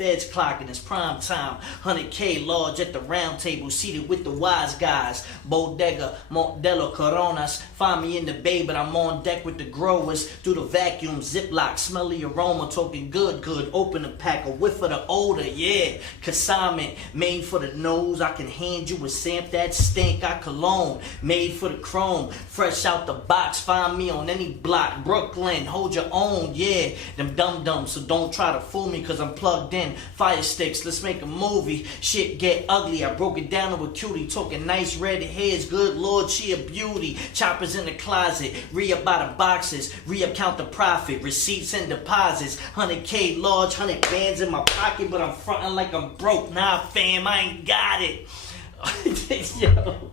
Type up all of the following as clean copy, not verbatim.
feds clocking, it's prime time. 100K large at the round table, seated with the wise guys. Bodega, Modelo Coronas. Find me in the bay, but I'm on deck with the growers. Through the vacuum, ziploc, smell the aroma, talking good. Open a pack, a whiff of the odor, yeah. Consignment, made for the nose. I can hand you a samp that stink. I cologne, made for the chrome. Fresh out the box, find me on any block. Brooklyn, hold your own, yeah. Them dum-dums, so don't try to fool me, cause I'm plugged in. Fire sticks, let's make a movie. Shit get ugly, I broke it down to a cutie. Talking nice red hairs, good lord, she a beauty. Choppers in the closet, re-up by the boxes. Re-up count the profit, receipts and deposits. 100K large, 100 bands in my pocket, but I'm frontin' like I'm broke. Nah fam, I ain't got it. Yo.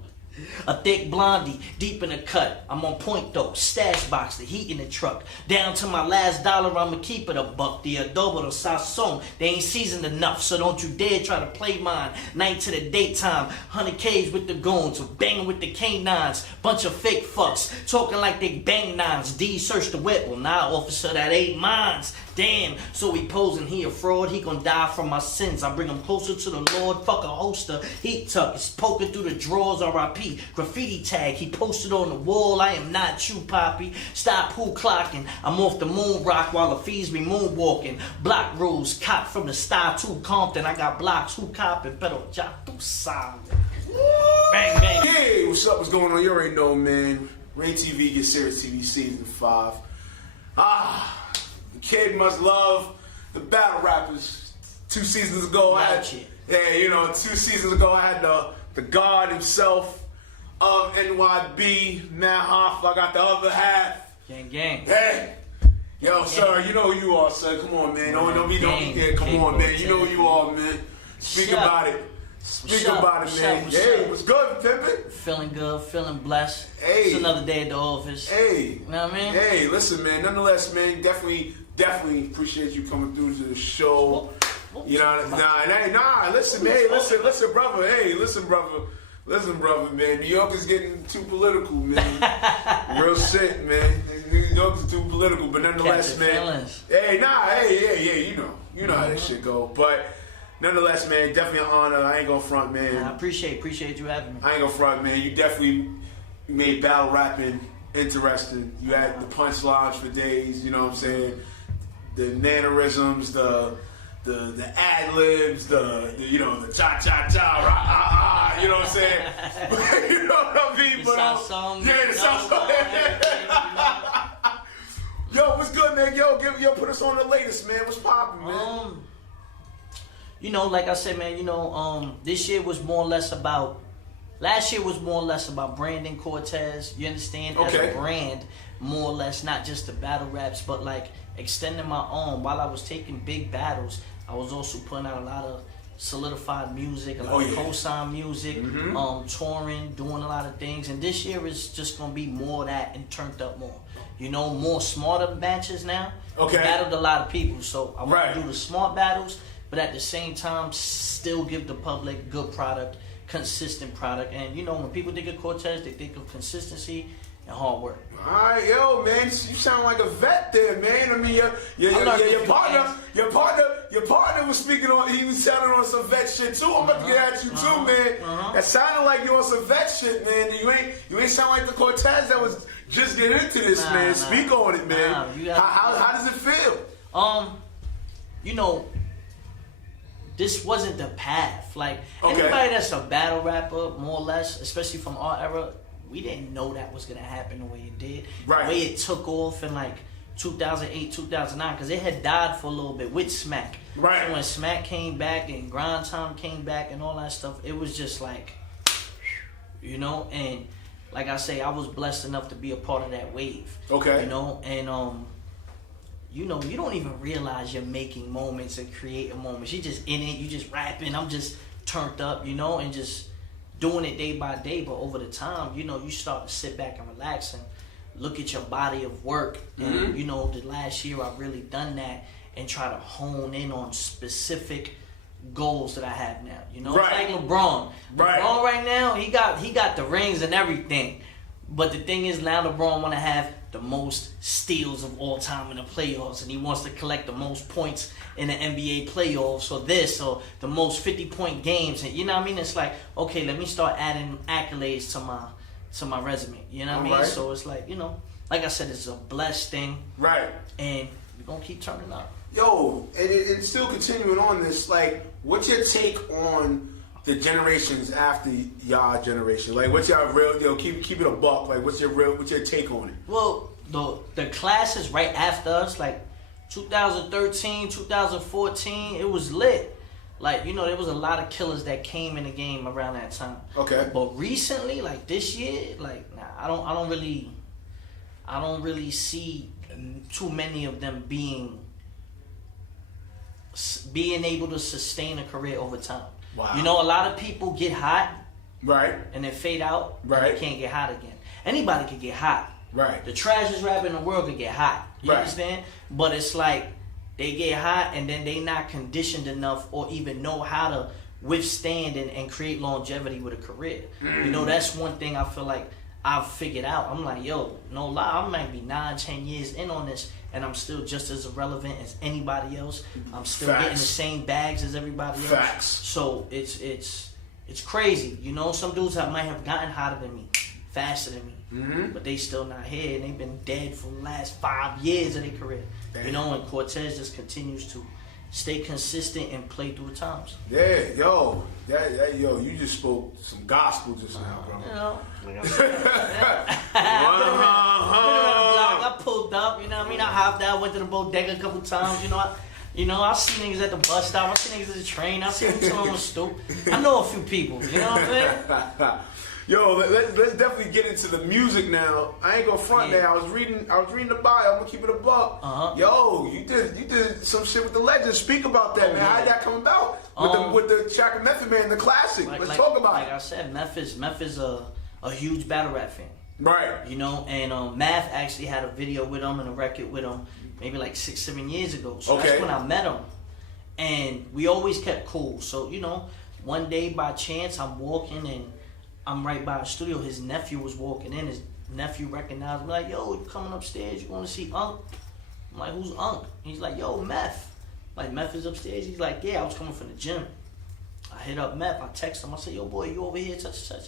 A thick blondie, deep in the cut. I'm on point though, stash box, the heat in the truck. Down to my last dollar, I'ma keep it a buck. The adobo, the sazon, they ain't seasoned enough, so don't you dare try to play mine. Night to the daytime, 100Ks with the goons, banging with the canines. Bunch of fake fucks, talking like they bang nines. D search the whip, well nah officer, that ain't mines. Damn, so he posing, he a fraud, he gon' die from my sins. I bring him closer to the Lord, fuck a holster. Heat tuck, it's poking through the drawers, R.I.P. Graffiti tag, he posted on the wall, I am not you, Poppy. Stop who clocking, I'm off the moon rock while the fees be moonwalking. Block rules, cop from the style to Compton. I got blocks, who copping, pero ya tu sabe. Bang, bang. Hey, what's up, what's going on? You already know, man. ReemTV, Get Serious TV Season 5. The kid must love the battle rappers. 2 seasons ago, I had 2 seasons ago I had the god himself of NYB, Matt Hoff. I got the other half. Gang. Hey, yo, sir, you know who you are, sir. Come on, man. Don't be come on, man. You know who you are, man. Speak about it. Speak about it, man. Hey, what's good, Pimpin'? Feeling good, feeling blessed. Hey. It's another day at the office. Hey. You know what I mean? Hey, listen, man. Nonetheless, man, definitely appreciate you coming through to the show. You know, listen, man. Hey, listen, brother. Hey, listen, brother, man. New York is getting too political, man. Real shit, man. New York is too political, but nonetheless, man. Feelings. Hey, you know how that shit go. But nonetheless, man, definitely an honor. I ain't gonna front, man. I appreciate you having me. I ain't gonna front, man. You definitely made battle rapping interesting. You had the punchlines for days. You know what I'm saying? The mannerisms, the ad-libs, the cha-cha-cha, rah-ah-ah, you know what I'm saying? You know what I mean? The South song. Yeah, the South song. Yo, what's good, man? Yo, put us on the latest, man. What's poppin', man? You know, like I said, man, this year was more or less about, last year was more or less about branding Cortez, you understand? Okay. As a brand, more or less, not just the battle raps, but like extending my own. While I was taking big battles, I was also putting out a lot of solidified music, a lot of co-sign music, touring, doing a lot of things. And this year is just going to be more of that and turned up more. You know, more smarter matches now. Okay. Battled a lot of people, so I want to do the smart battles, but at the same time, still give the public good product, consistent product. And you know, when people think of Cortez, they think of consistency and hard work. All right, yo, man, you sound like a vet there, man. I mean, your partner was speaking on. He was sounding on some vet shit too. I'm about to get at you too, man. That sounded like you on some vet shit, man. You ain't sound like the Cortez that was just getting into this, man. Speak on it, man. How does it feel? You know, this wasn't the path. Like anybody that's a battle rapper, more or less, especially from our era, we didn't know that was gonna happen the way it did. Right. The way it took off in like 2008, 2009, because it had died for a little bit with Smack. Right. So when Smack came back and Grind Time came back and all that stuff, it was just like, you know, and like I say, I was blessed enough to be a part of that wave. Okay. You know, and you know, you don't even realize you're making moments and creating moments. You're just in it, you just rapping, I'm just turned up, you know, and just doing it day by day. But over the time, you know, you start to sit back and relax and look at your body of work. And, you know, the last year I've really done that and try to hone in on specific goals that I have now. You know, it's like LeBron. LeBron right now, he got the rings and everything. But the thing is, now LeBron want to have the most steals of all time in the playoffs, and he wants to collect the most points in the NBA playoffs, or the most 50-point games, and you know what I mean. It's like, okay, let me start adding accolades to my resume. You know what I mean? Right. So it's like, like I said, it's a blessed thing, right? And we're gonna keep turning up. Yo, and still continuing on this, like, what's your take on the generations after y'all generation? Like, what's your real, keep it a buck. Like, what's your take on it? Well, the classes right after us, like 2013, 2014, it was lit. Like, there was a lot of killers that came in the game around that time. Okay. But recently, like this year, like, nah, I don't really see too many of them being able to sustain a career over time. Wow. A lot of people get hot, right, and then fade out, right, and they can't get hot again. Anybody can get hot, right. The trashiest rapper in the world could get hot. You understand? But it's like they get hot and then they not conditioned enough or even know how to withstand and create longevity with a career. That's one thing I feel like I've figured out. I'm like, yo, no lie, I might be 9-10 years in on this, and I'm still just as irrelevant as anybody else. I'm still getting the same bags as everybody else. Facts. So it's crazy. Some dudes might have gotten hotter than me, faster than me, but they still not here, and they've been dead for the last 5 years of their career. Damn. And Cortez just continues to stay consistent and play through the times. Yeah, yo, you just spoke some gospel just now, bro. I pulled up, you know what I mean? I hopped out, went to the bodega a couple times, I see niggas at the bus stop, I see niggas at the train, I see them on the stoop. I know a few people, you know what I'm saying? Yo, let's definitely get into the music now. I ain't gonna front there. I was reading the bio. I'm gonna keep it a buck. Yo, you did some shit with the legend. Speak about that, man. How did that come about? With the Shaq and Method Man, the classic. Let's talk about it. Like I said, Meth is a huge battle rap fan. Right. And Math actually had a video with him and a record with him maybe like 6-7 years ago. So that's when I met him. And we always kept cool. So, one day by chance I'm walking and I'm right by the studio. His nephew was walking in. His nephew recognized me, like, yo, you coming upstairs? You want to see Unc? I'm like, who's Unc? He's like, yo, Meth. Like, Meth is upstairs? He's like, yeah, I was coming from the gym. I hit up Meth. I text him. I said, yo, boy, you over here, such and such?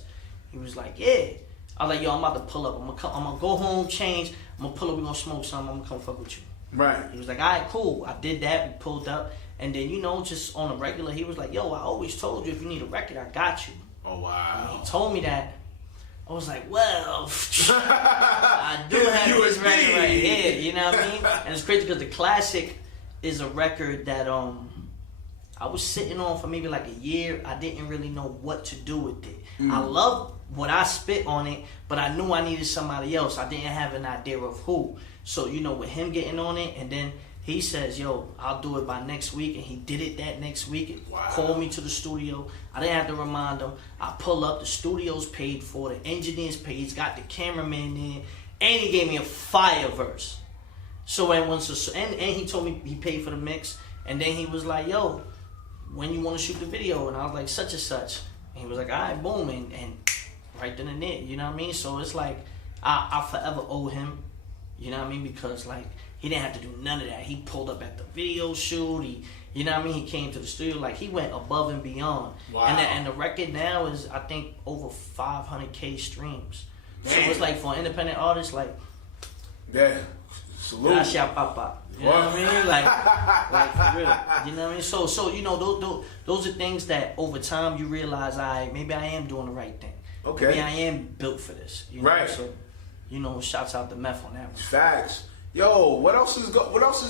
He was like, yeah. I was like, yo, I'm about to pull up. I'm gonna go home, change. I'm gonna pull up. We're gonna smoke something. I'm gonna come fuck with you. Right. He was like, all right, cool. I did that. We pulled up. And then, just on a regular, he was like, yo, I always told you if you need a record, I got you. Oh, wow. When he told me that, I was like, well, I do have this record right here, you know what I mean? And it's crazy because the classic is a record that I was sitting on for maybe like a year. I didn't really know what to do with it. I love what I spit on it, but I knew I needed somebody else. I didn't have an idea of who. So, with him getting on it, and then he says, yo, I'll do it by next week. And he did it that next week. Wow. Called me to the studio. I didn't have to remind him. I pull up. The studio's paid for. The engineer's paid. He's got the cameraman in. And he gave me a fire verse. So, and he told me he paid for the mix. And then he was like, yo, when you want to shoot the video? And I was like, such and such. And he was like, all right, boom. And right then and there, you know what I mean? So, it's like, I forever owe him. You know what I mean? Because, like, he didn't have to do none of that. He pulled up at the video shoot. You know what I mean? He came to the studio. Like, he went above and beyond. Wow. And the record now is, I think, over 500K streams. Man. So it's like, for an independent artist, like... Yeah. Salute. Gracias, papa. You know what I mean? Like for real. You know what I mean? So those are things that over time you realize, maybe I am doing the right thing. Okay. Maybe I am built for this. Right. So, shouts out to Meth on that one. Facts. Yo, what else is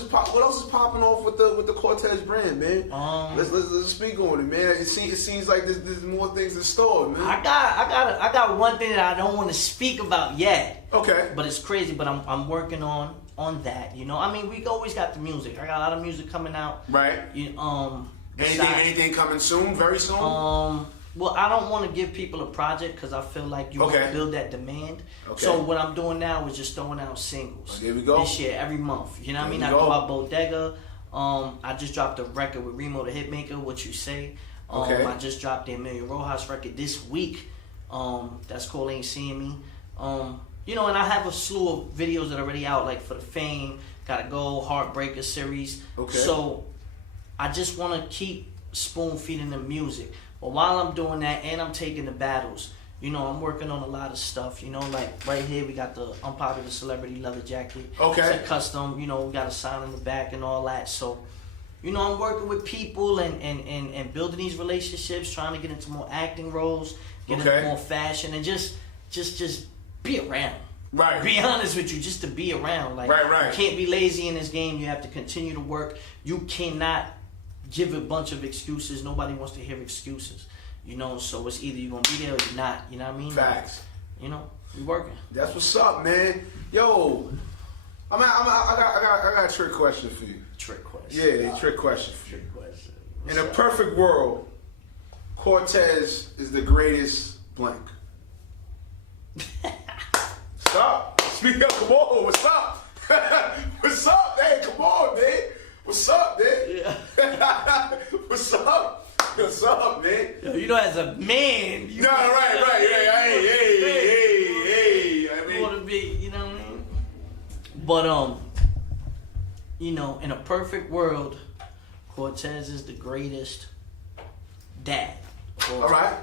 popping off with the Cortez brand, man? Let's speak on it, man. It seems like there's more things in store, man. I got one thing that I don't want to speak about yet. Okay. But it's crazy. But I'm working on that. I mean, we always got the music. I got a lot of music coming out. Right. Anything coming soon? Very soon. Well, I don't want to give people a project because I feel like you want to build that demand. Okay. So what I'm doing now is just throwing out singles. There we go. This year, every month. You know what I mean? I go out Bodega. I just dropped a record with Remo the Hitmaker, What You Say. I just dropped the Emilio Rojas record this week. That's called Ain't Seeing Me. you know, and I have a slew of videos that are already out, like for the Fame, Gotta Go, Heartbreaker series. Okay. So I just want to keep spoon feeding the music. But while I'm doing that and I'm taking the battles, you know, I'm working on a lot of stuff. You know, like right here we got the Unpopular Celebrity leather jacket. Okay. It's a custom. You know, we got a sign in the back and all that. So, you know, I'm working with people and building these relationships, trying to get into more acting roles, get into more fashion, and just be around. Right. Be honest with you, just to be around. Like, right. You can't be lazy in this game. You have to continue to work. You cannot give a bunch of excuses. Nobody wants to hear excuses. You know, so it's either you're gonna be there or you're not. You know what I mean? Facts. You know, we working. That's what's up, man. Yo, I got a trick question for you. Trick question. Yeah, trick question. Trick question. In a perfect world, Cortez is the greatest blank. Stop. Speak up. Come on. What's up? What's up, man? Come on, man. What's up, man? Yeah. What's up? What's up, man? Yo, you know, as a man, you right. Hey. I mean, want to be, you know what I mean? But you know, in a perfect world, Cortez is the greatest dad. All right.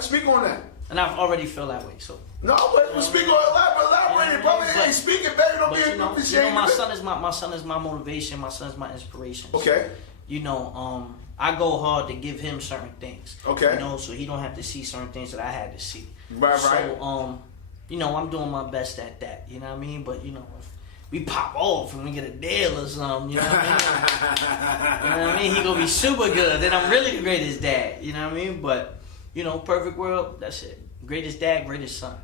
Speak on that. And I've already felt that way. So no, but speak on elaborate, brother. Ain't speaking, baby. Don't be ashamed. My son is my motivation. My son is my inspiration. Okay. So, you know, I go hard to give him certain things. Okay. You know, so he don't have to see certain things that I had to see. Right. So, you know, I'm doing my best at that. You know what I mean? But you know, if we pop off and we get a deal or something, you know what I mean? You know what I mean? He gonna be super good. Then I'm really the greatest dad. You know what I mean? But you know, perfect world. That's it. Greatest dad, greatest son.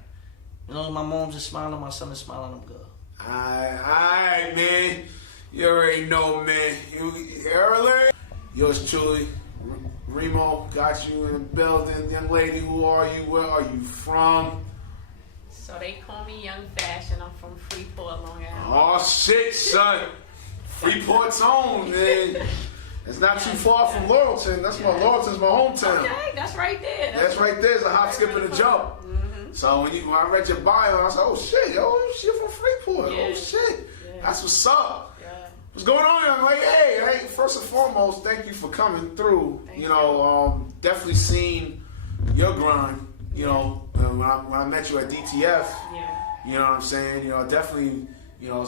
As long as my mom's is smiling, my son is smiling, I'm good. Alright, man. You already know, man. Earlier. Yours truly, Remo, got you in the building. Young lady, who are you? Where are you from? So they call me Young Fashion. I'm from Freeport, Long Island. Oh, shit, son. Freeport's own, man. It's not too far from Laurelton. That's Laurelton's my hometown. Okay, that's right there. That's right there. It's a hop, skip, and a jump. Mm-hmm. So when I read your bio, I was like, oh, shit, yo, you're from Freeport. Yeah. Oh, shit. Yeah. That's what's up. Yeah. What's going on? I'm like, hey, first and foremost, thank you for coming through. Thank you know, definitely seen your grind, you know, when I met you at DTF, you know what I'm saying? You know, definitely, you know,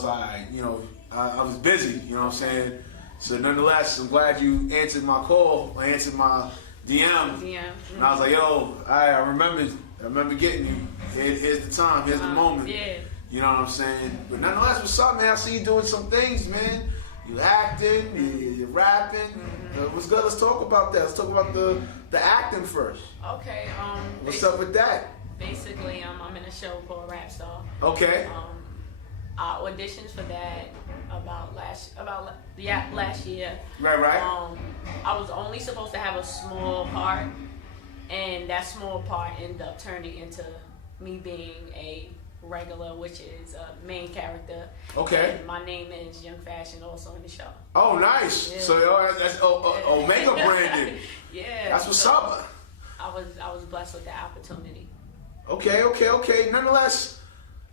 I was busy, you know what I'm saying? So nonetheless, I'm glad you answered my call. I answered my DM. Mm-hmm. And I was like, yo, I remember getting you. Here's the time. Here's the moment. Yeah. You know what I'm saying? But nonetheless, what's up, man? I see you doing some things, man. You acting, you're rapping. Mm-hmm. What's good? Let's talk about that. Let's talk about the acting first. Okay. What's up with that? Basically, I'm in a show called Rap Star. Okay. I auditioned for that last year. Right. I was only supposed to have a small part, and that small part ended up turning into me being a regular, which is a main character. Okay. And my name is Young Fashion, also in the show. Oh, nice. Yeah. So that's Omega branded. Yeah. That's what's up. I was blessed with that opportunity. Okay. Nonetheless,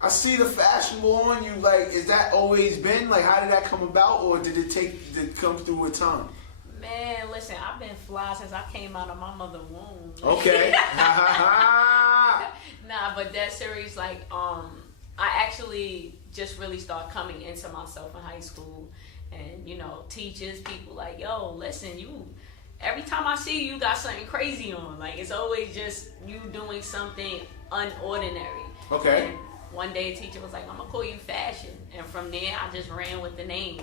I see the fashionable on you. Like, is that always been? Like, how did that come about, or did it come through with time? Man, listen, I've been fly since I came out of my mother's womb. Okay. Nah, but that series, like, I actually just really started coming into myself in high school, and you know, teachers, people like, yo, listen, every time I see you, you got something crazy on. Like, it's always just you doing something unordinary. Okay. And one day a teacher was like, I'm gonna call you Fashion, and from there I just ran with the name.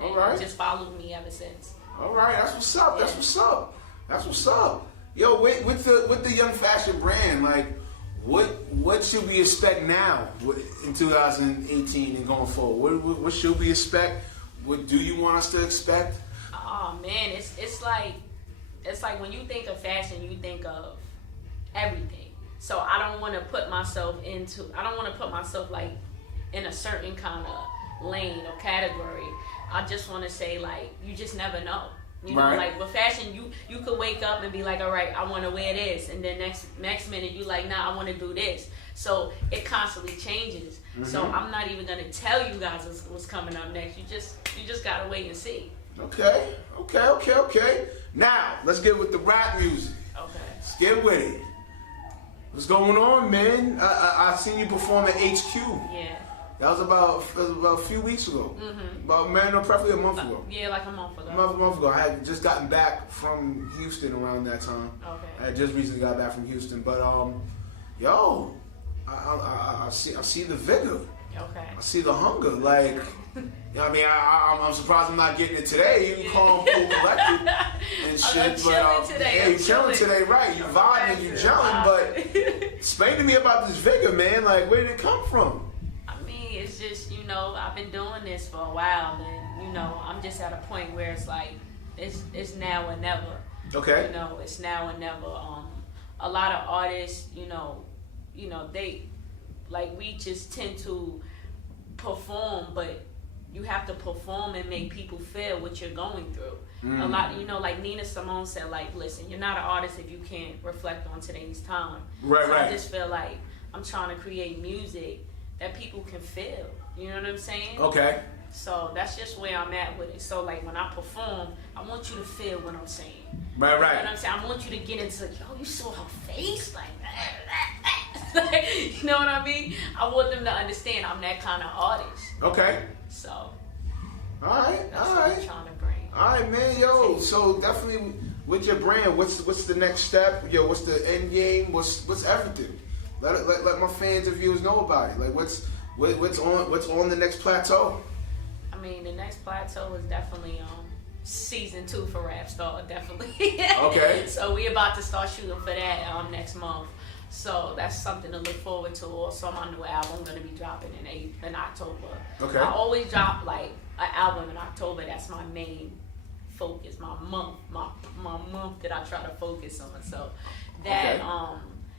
All right. It just followed me ever since. All right, that's what's up. That's what's up. Yo, with the Young Fashion brand, like, what should we expect now in 2018 and going forward? What should we expect? What do you want us to expect? Oh man, it's like when you think of fashion, you think of everything. So I don't want to put myself like in a certain kind of lane or category. I just want to say, like, you just never know. You know, like with fashion, you could wake up and be like, all right, I want to wear this, and then next minute you like, nah, I want to do this. So it constantly changes. So I'm not even gonna tell you guys what's coming up next. You just gotta wait and see. Okay. Now let's get with the rap music. Okay. Let's get with it. What's going on, man? I seen you perform at HQ. Yeah. That was about a few weeks ago. About probably a month ago. Yeah, like a month ago. A month ago. I had just gotten back from Houston around that time. Okay. I had just recently got back from Houston, but yo, I see the vigor. Okay. I see the hunger. Like, you know what I mean? I'm surprised I'm not getting it today. You calm, cool, collected and shit. But today. Yeah, you chilling today, right? You vibing and you gelling. But explain to me about this vigor, man. Like, where did it come from? It's just, you know, I've been doing this for a while, and you know, I'm just at a point where it's like it's now or never. Okay. You know, it's now or never. A lot of artists, you know, they like, we just tend to perform, but you have to perform and make people feel what you're going through. A lot, you know, like Nina Simone said, like, listen, you're not an artist if you can't reflect on today's time. Right. I just feel like I'm trying to create music that people can feel. You know what I'm saying? Okay. So that's just where I'm at with it. So like when I perform, I want you to feel what I'm saying. Right. You know what I'm saying? I want you to get into, yo, you saw her face? Like, you know what I mean? I want them to understand I'm that kind of artist. Okay. So. All right. That's what I'm trying to bring. All right, man. Yo, so definitely with your brand, what's the next step? Yo, what's the end game? What's everything? Let my fans and viewers know about it. Like, what's on the next plateau? I mean, the next plateau is definitely season 2 for Rap Star, definitely. Okay. So we about to start shooting for that next month. So that's something to look forward to. Also, my new album gonna be dropping in October. Okay. I always drop like an album in October. That's my main focus, my month that I try to focus on. So that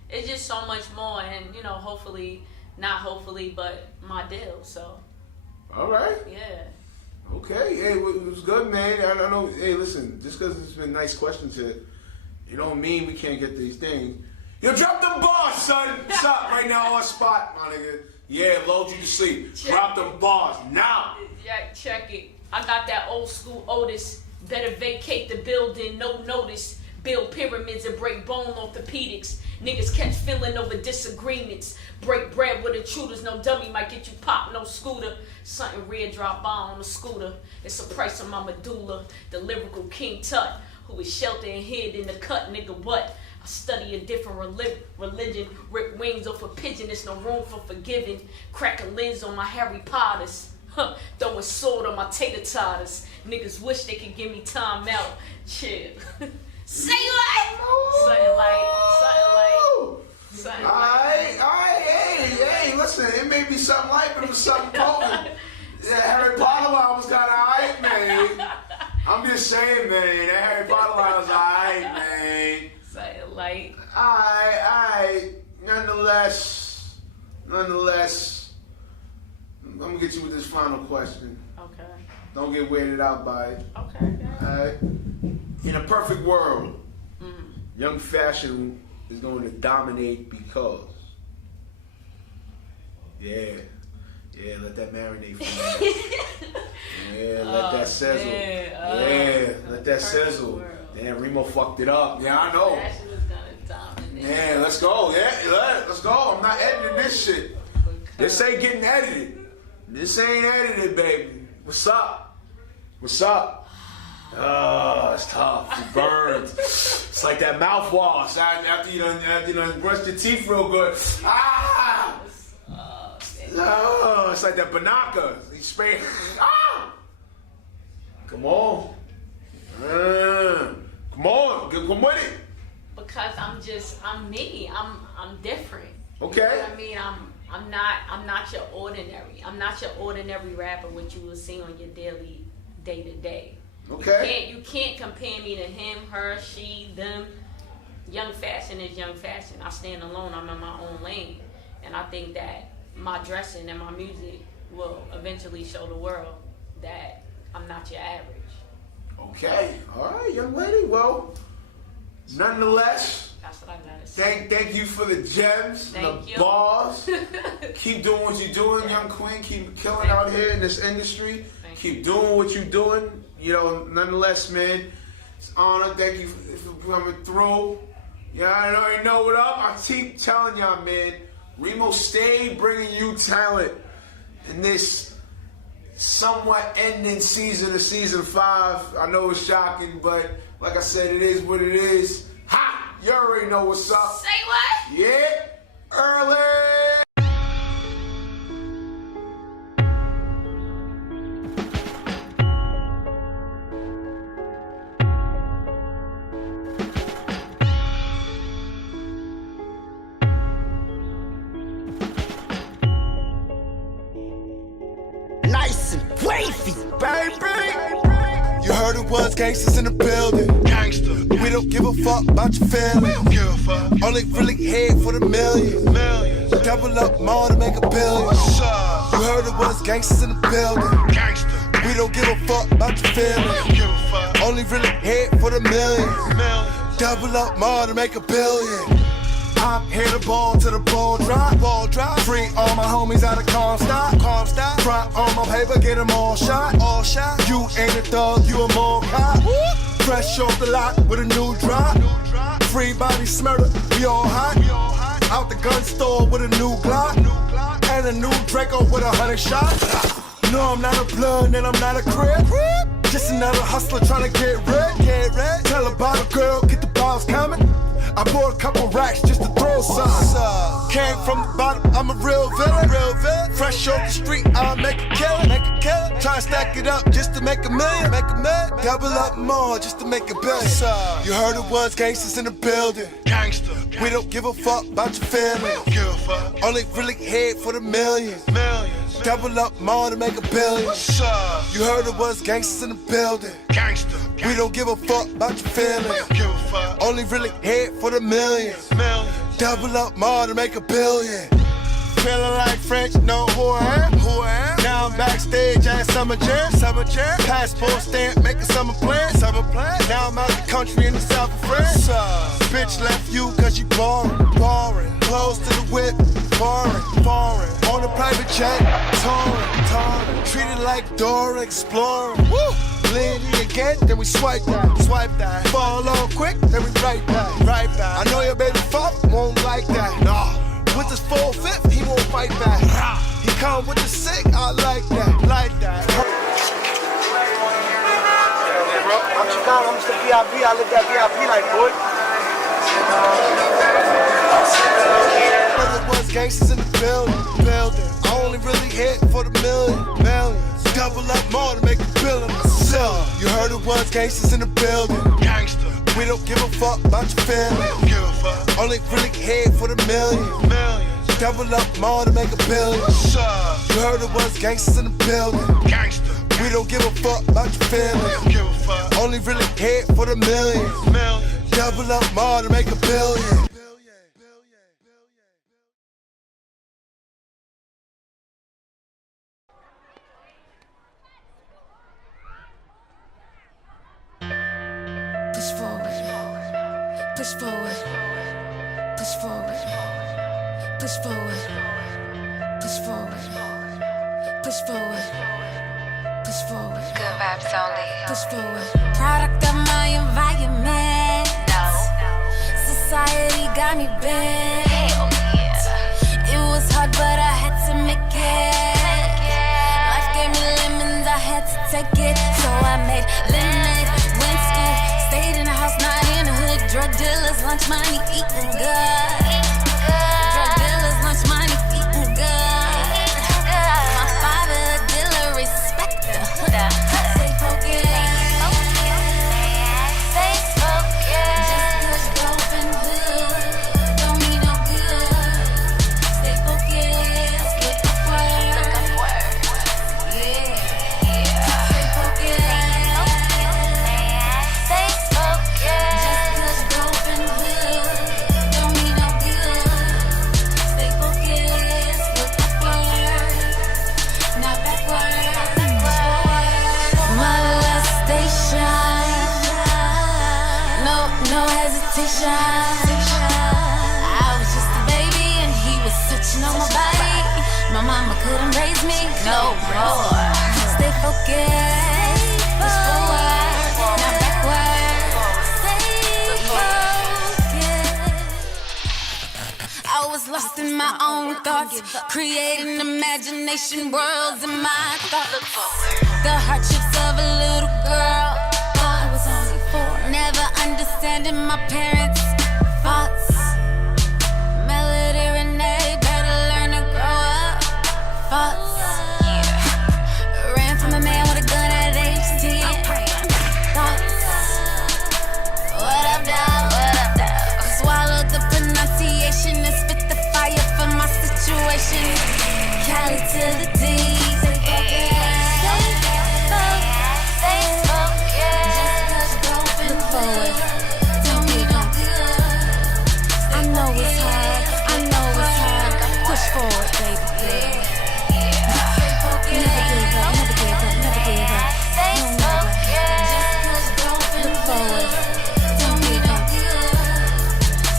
it's just so much more, and you know, but my deal. So. All right. Yeah. Okay. Hey, it was good, man. I know. Hey, listen. Just because it's been nice questions here, you don't mean we can't get these things. You drop them bars, son. Stop right now on spot, my nigga. Yeah, lulled you to sleep. Drop them bars now. Yeah, check it. I got that old school Otis. Better vacate the building. No notice. Build pyramids and break bone orthopedics. Niggas catch feeling over disagreements. Break bread with intruders. No dummy might get you popped. No scooter. Something red drop by on the scooter. It's a price on my medulla. The lyrical King Tut, who is sheltered and hid in the cut, nigga. What? I study a different religion. Rip wings off a pigeon. There's no room for forgiving. Crack a lens on my Harry Potters. Throw a sword on my tater totters. Niggas wish they could give me time out. Chill. Say what? Something like. Alright, hey, listen, it may be something light, but it was something potent. Yeah, Harry Potter line was kind of alright, man. I'm just saying, man, that Harry Potter line was alright, man. Something light. Alright. Nonetheless, I'm gonna get you with this final question. Okay. Don't get weirded out by it. Okay. Alright. In a perfect world, young fashion is going to dominate because. Yeah, let that marinate for me. Yeah, let that sizzle. Let that sizzle. World. Damn, Remo fucked it up. Yeah, I know. Fashion is gonna dominate. Yeah, let's go. Yeah, let's go. I'm not editing this shit. This ain't getting edited. This ain't edited, baby. What's up? Oh, it's tough. It burns. It's like that mouthwash after you done brushed your teeth real good. Ah! Oh, it's like that Banaka. You spray. Ah! Come on. Come with it. Because I'm me. I'm different. Okay. You know what I mean? I'm not your ordinary. I'm not your ordinary rapper, what you will see on your daily day to day. Okay. You can't compare me to him, her, she, them. Young fashion is young fashion. I stand alone. I'm in my own lane. And I think that my dressing and my music will eventually show the world that I'm not your average. Okay, all right, young lady. Well, nonetheless, that's what I gotta say. Thank you for the gems, the bars. Keep doing what you're doing, young queen. Keep killing out here in this industry. Keep doing what you're doing. You know, nonetheless, man, it's an honor. Thank you for coming through. Yeah, I already know what up. I keep telling y'all, man, Remo stay bringing you talent in this somewhat ending season of season 5. I know it's shocking, but like I said, it is what it is. Ha! You already know what's up. Say what? Yeah, early. Nice and wavy, baby. You heard it was gangsters in the building. Gangster. We don't give a fuck about your feelings. We don't give a fuck. Only really head for the millions. Double up more to make a billion. What's up? You heard it was gangsters in the building. Gangster. We don't give a fuck about your feelings. We don't give a fuck. Only really head for the millions. Double up more to make a billion. I'm here to ball till the ball drop. Ball drop. Free all my homies out of Comstock. Comstock. Front on my paper, get them all shot. All shot. You ain't a thug, you a mall cop. Fresh off the lot with a new drop. Free body smurder, we all hot. Out the gun store with a new Glock. And a new Draco with 100 shots. No, I'm not a blood and I'm not a crib. Just another hustler trying to get rid. Tell about a girl, get the balls coming. I bought a couple racks just to throw some. Came from the bottom, I'm a real villain. Fresh off the street, I'll make a killing. Try to stack it up just to make a million. Double up more just to make a billion. You heard it was gangsters in the building. Gangster. We don't give a fuck about your feelings. We don't give a fuck. Only really head for the millions. Double up more to make a billion. What's up? You heard it was gangsters in the building. Gangster. We don't give a fuck about your feelings. We don't give a fuck. Only really head for the millions. Double up more to make a billion. Feeling like French, know who I am. Now I'm backstage at Summer Jam. Passport stamp, make a summer plan. Now I'm out the country in the south of France. Bitch left you cause you boring. Close to the whip, foreign. On a private jet, touring. Treated like Dora Explorer. Woo! Lean again, then we swipe that. Fall on quick, then we right back. I know your baby fuck won't like that. Nah. With his full fifth, he won't fight back. He come with the sick, I like that. Hey bro, I'm Chicano, I'm Mr. VIP, I live that VIP like boy. There was gangsters in the building. I only really hit for the millions. Double up more to make a billion myself. You heard it was gangsters in the building. Gangster. We don't give a fuck about your feelings. We don't give a fuck. Only really head for the millions. Double up more to make a billion. What's up? You heard it was gangsters in the building. Gangster. We don't give a fuck about your feelings. We don't give a fuck. Only really head for the millions. Double up more to make a billion. Push forward, push forward, push forward, push forward, push forward, push forward. Good vibes only. Push forward. Product of my environment. Society got me bent. Hell yeah. It was hard, but I had to make it. Life gave me lemons, I had to take it. So I made lemonade, went to school, stayed in the house, not in the hood. Drug dealers, lunch money, eating good. Drug dealers, lunch money, eating good. My father, a dealer, respect the hood. Stay focused. Stay focused. Just cause you dope and hood don't mean no good. Stay focused. Look upward. Yeah. Stay focused. Stay focused. Just cause you dope and hood no more. Stay focused, push forward, not backward. Stay focused. I was lost in my own thoughts, creating imagination worlds in my thoughts. The hardships of a little girl. I was only 4, never understanding my parents' thoughts. Melody Renee, better learn to grow up. Thoughts. Ran from a man with a gun at age 10. Thoughts. What up, dog? What up, dog? Swallowed the pronunciation and spit the fire for my situation. Cali to the D. Look forward. Don't give up. I know it's hard. I know it's hard. Push forward, baby. Never give up. Never give up. Never give up. No, never. Look forward. Don't give up.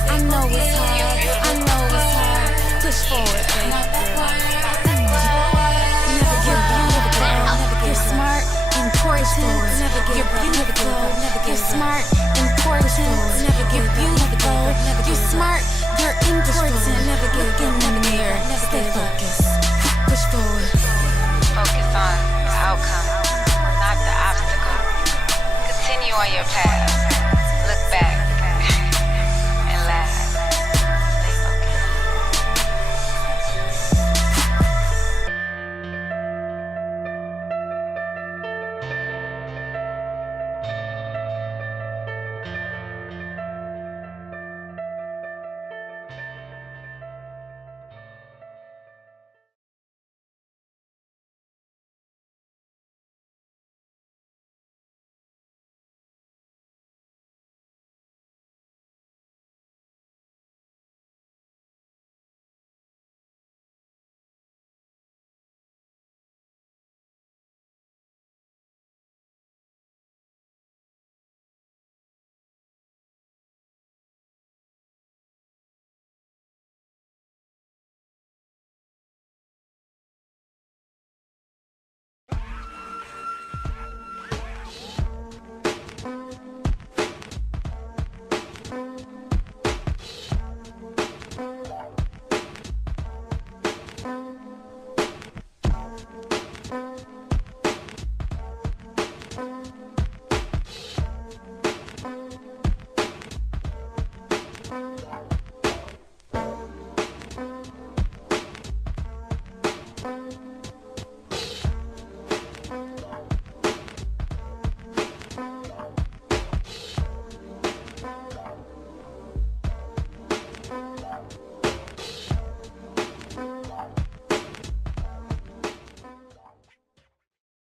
I know it's hard. I know it's hard. Push forward, baby. Never give up. Never give up. You're smart, important. Never give up. Never give up. Never give up. You're smart, important. Never give up. Beautiful. You're smart. You're important. Never give up. In the mirror. Stay focused. Push forward. Focus on the outcome, not the obstacle. Continue on your path.